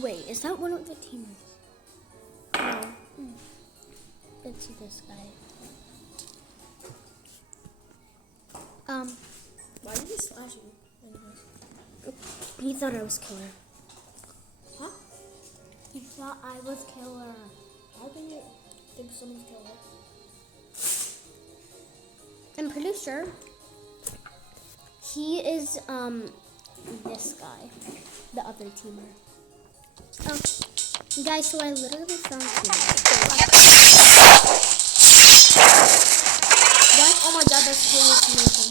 Wait, is that one of the teamers? No. Let's see this guy. Why did he slash you? Anyways. He thought I was killer. Huh? He thought I was killer. How can you think someone's killer? I'm pretty sure he is this guy, the other teamer. Oh, guys, so I literally found teamers. What? Oh my god, that's hallucination.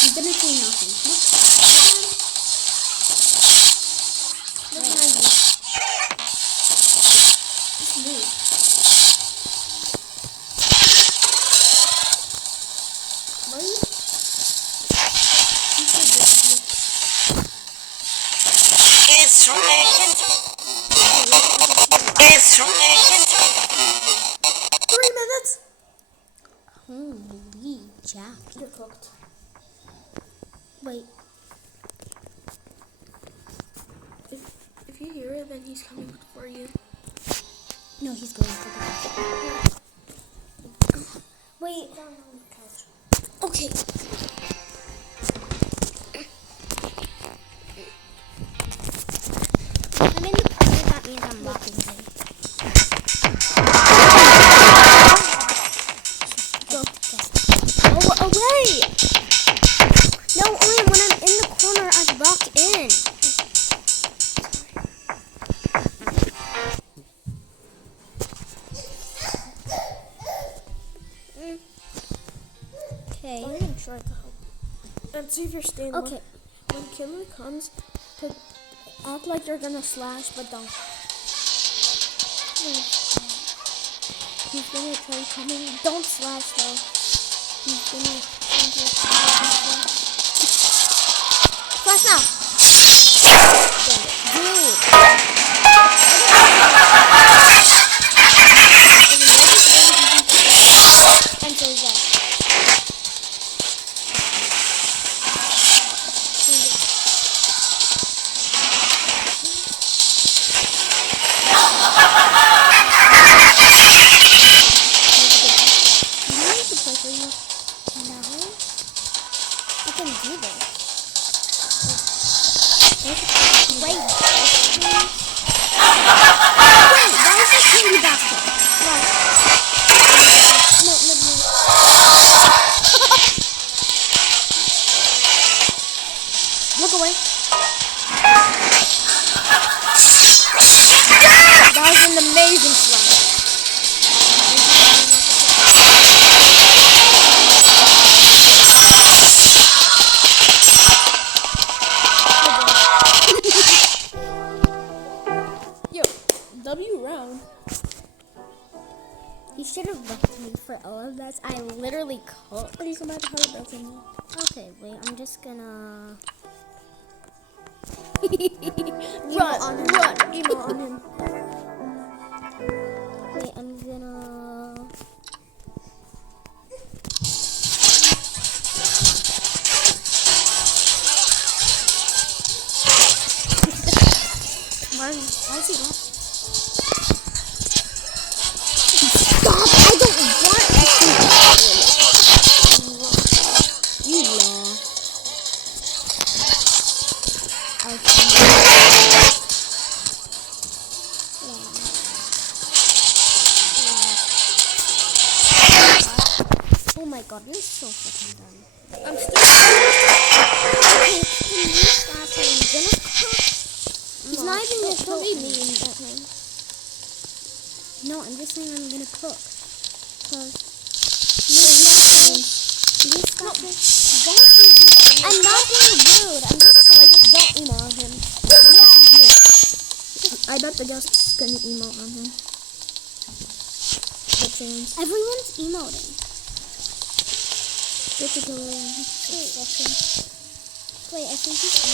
He's gonna say nothing. Look behind you. Just move. What? It's raining. It's raining. 3 minutes? Holy jack. You're cooked. Wait. If you hear it, then he's coming for you. No, he's going for the Wait. Down on the couch. Okay. I'm in the corner, that means I'm locking him. Go. Go away! No, only when I'm in the corner, I lock in. Okay. I'm gonna try to help. And see if you're staying low. Okay. When killer comes, to act like you're gonna slash, but don't. He's gonna try coming. Don't slash though. He's gonna Flash now. Dude. And so is that. I can do this. Wait. Wait, why is that candy basket? Why? No. Look away. That was an amazing slash. Yo, W round. You should have left me for all of this. I literally cooked. Or you come back to hard about me. Okay, wait, I'm just gonna... Run. Email on him. Wait, I'm gonna... Why is he left? Stop! I don't want to. You lost. Oh my god, this is so fucking dumb. I'm still. Okay, can you stop saying gonna cook? He's not even gonna Don't be cook. mean. No, I'm just saying I'm gonna cook. Cause I'm not being rude. I'm just like, don't email him. I bet the guest's gonna email on him. The James. Everyone's emoting. Get to go. Wait, I think he's on.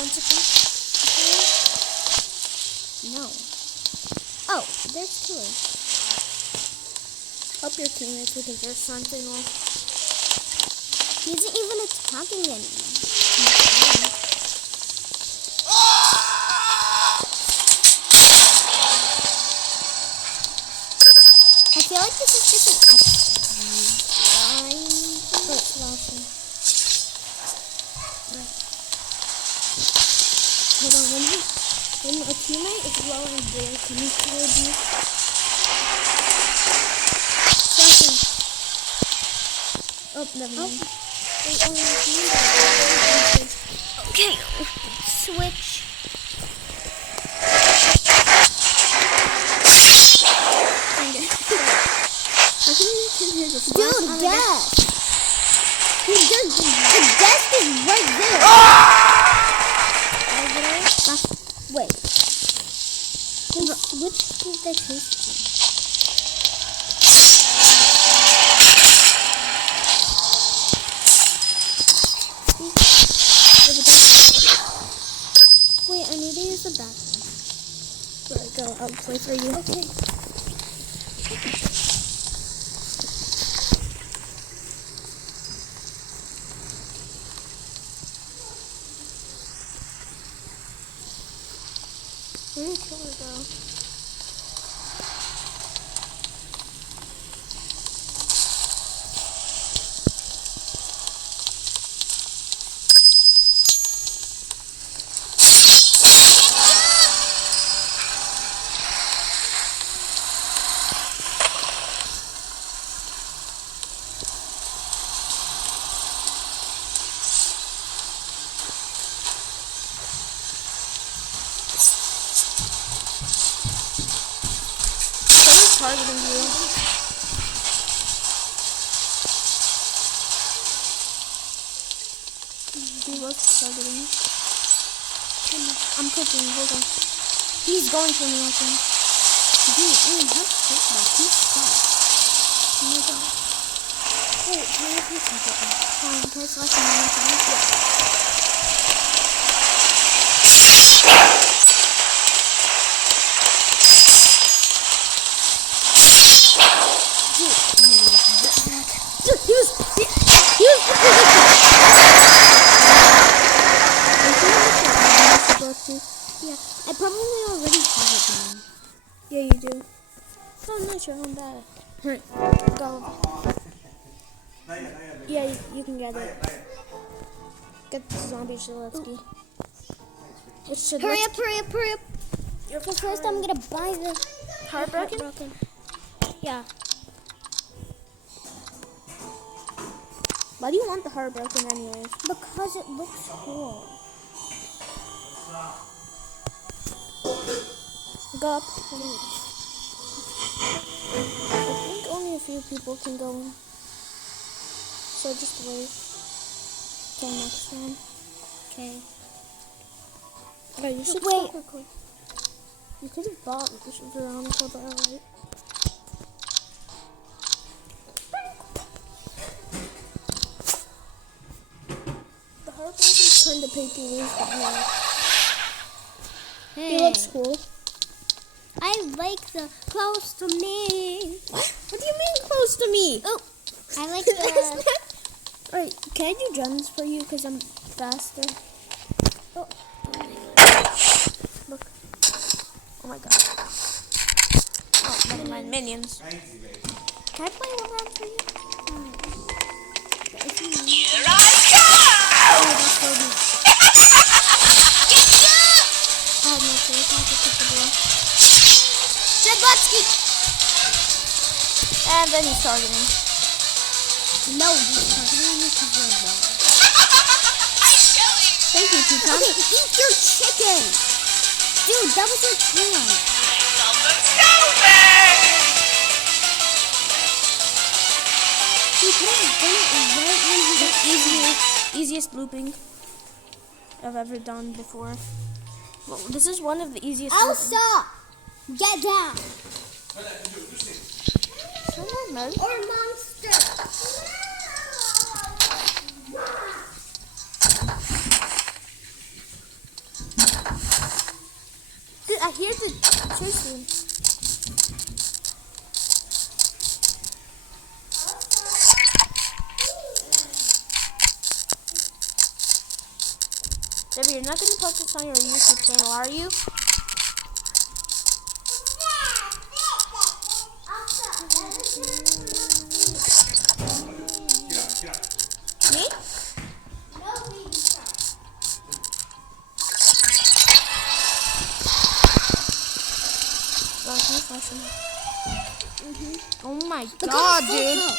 1 second. No. Oh, there's killer. Help your teammates because there's sentinel. He isn't even attacking anyone. I feel like this is just an flashing. Hold on, when a teammate is low and there, can you kill you? Flashing. Oh, never mind. Okay, switch. I think you can hear the flash. Dude, desk! The desk is right there! Over there? Wait. Which did they taste? Wait, I need to use the bathroom. Right, go. I'll play for you. Okay. Where did killer go? Targeting you. He was targeting me. I'm cooking, hold on. He's going for me, I think. Dude, have to take that. He's stuck. Oh my god. Wait, can I take something? Can I select another time? Yeah, I probably already have it done. Yeah, you do. Oh, nice, you're home bad. Alright, go. Yeah, you can get it. Get the zombie Zelensky. Hurry up. But first I'm gonna buy the Heartbroken. Yeah. Why do you want the Heartbroken anyways? Because it looks cool. Go up. I think only a few people can go in. So just wait till next time. Okay. Oh, you should wait. You could have bought this around for the right. The Heartbroken's kind of paper loose, but yeah. He looks cool. I like the close to me. What do you mean close to me? Oh, I like the... Alright, can I do gems for you because I'm faster? Oh. Look. Oh my god. Oh, never mind. Minions. Can I play one round for you? Here I come! Oh, that's so good. I have no choice. I have to pick the ball. Zebotski! And then he's targeting. No, he's targeting me because you're wrong. Thank you, Tutan. Okay, eat your chicken! Dude, that was your chance. You could have done it right when he got easiest looping I've ever done before. Well, this is one of the easiest. Elsa! Get down! Or monster! I hear the chasing. Debbie, you're not going to post this on your YouTube channel, are you? Me? Oh my god, dude.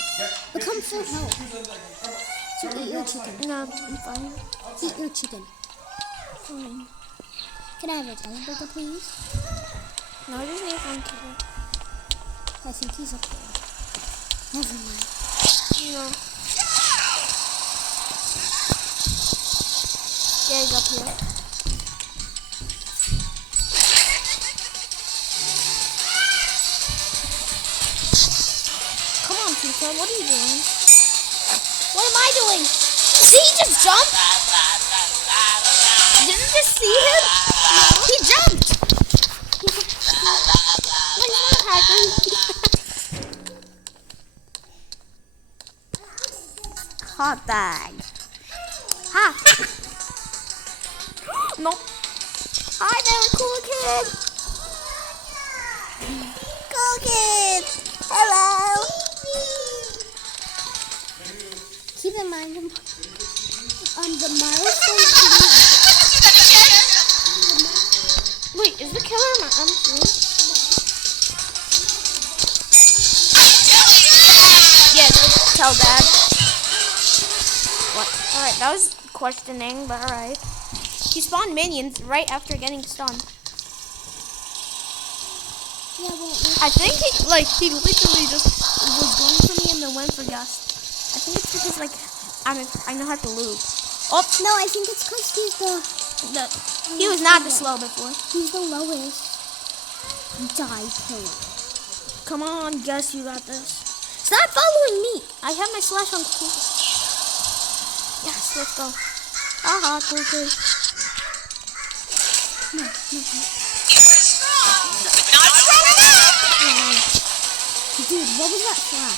Become full health. So eat your chicken. No, I'm fine. Eat your chicken. Fine. Can I have a teleburger, please? No, I just need one chicken. I think he's up there. Never mind. No. Yeah, he's up here. Come on, Pizza. What are you doing? What am I doing? See, he just jumped. Did you just see him? He jumped. Like, not hacker. Hot bag. Ha! No. Hi there, cool kid. Cool kid. Hello. Keep in mind, the milestones. Wait, is the killer my Yeah, go tell Dad. What? Alright, that was questioning, but alright. He spawned minions right after getting stunned. Yeah, well, I think he literally just was going for me and then went for Gus. I think it's because, like, I know how to loop. Oh, no, I think it's because he's he was not this slow before. he's the lowest die killer. Come on, Gus, you got this. Stop following me. I have my slash on cool. Yes, let's go. Haha, cool kid. No. Not strong enough! Dude, what was that flag?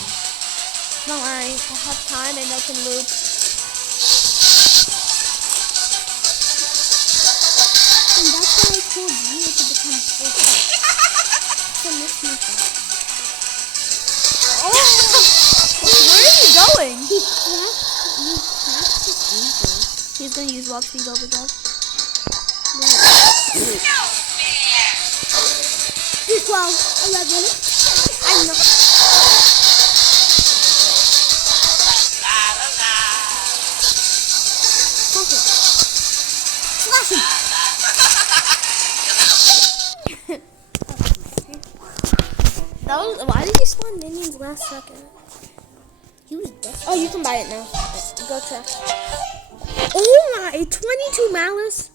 Don't worry, I have time and I can loop. And that's why I told you to become full health. So miss me that. Oh! Where are you going? He cracked his ankle. He's gonna use walk speed overdrive. No fair! 12, 11. I know. Slash him. Why did you spawn minions last second? He was dead. Oh, you can buy it now. Go check. Oh my, 22 malice.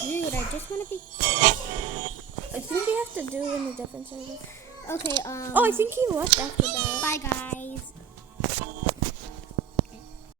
Dude, I just want to be... I think we have to do in a different server. Okay, Oh, I think he left after that. Bye, guys.